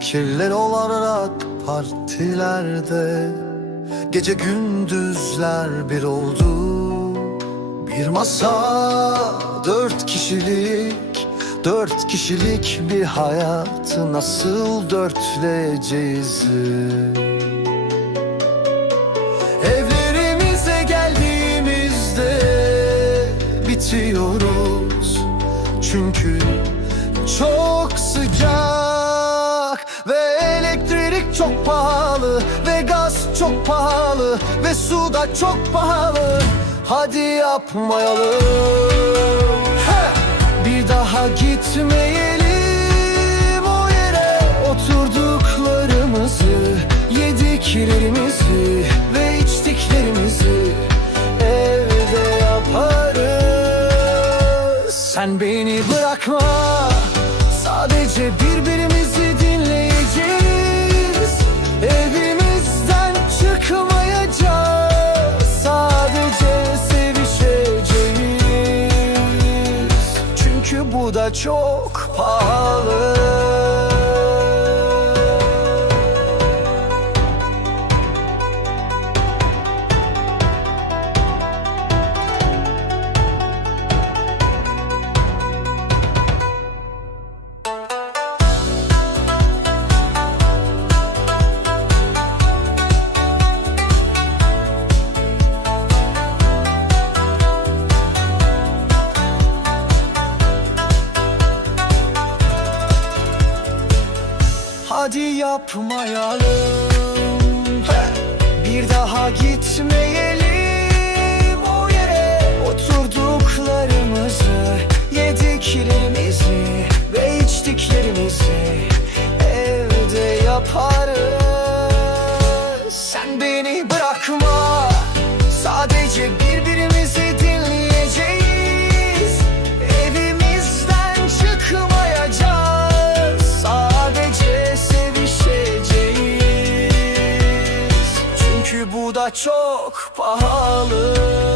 Fikirler olarak partilerde Gece gündüzler bir oldu Bir masa dört kişilik Dört kişilik bir hayatı nasıl dörtleyeceğiz? Evlerimize geldiğimizde bitiyoruz Çünkü çok sıcak çok pahalı Ve gaz çok pahalı Ve su da çok pahalı. Hadi yapmayalım. Heh! Bir daha gitmeyelim o yere. Oturduklarımızı Yediklerimizi Ve içtiklerimizi Evde yaparız. Sen beni bırakma. Sadece birbirimizi Çünkü bu da çok pahalı Hadi yapmayalım. Bir daha gitmeyelim o yere. Oturduklarımızı Yediklerimizi Ve içtiklerimizi Evde yaparız. Sen beni bırakma. Sadece birbirimizi bu da çok pahalı.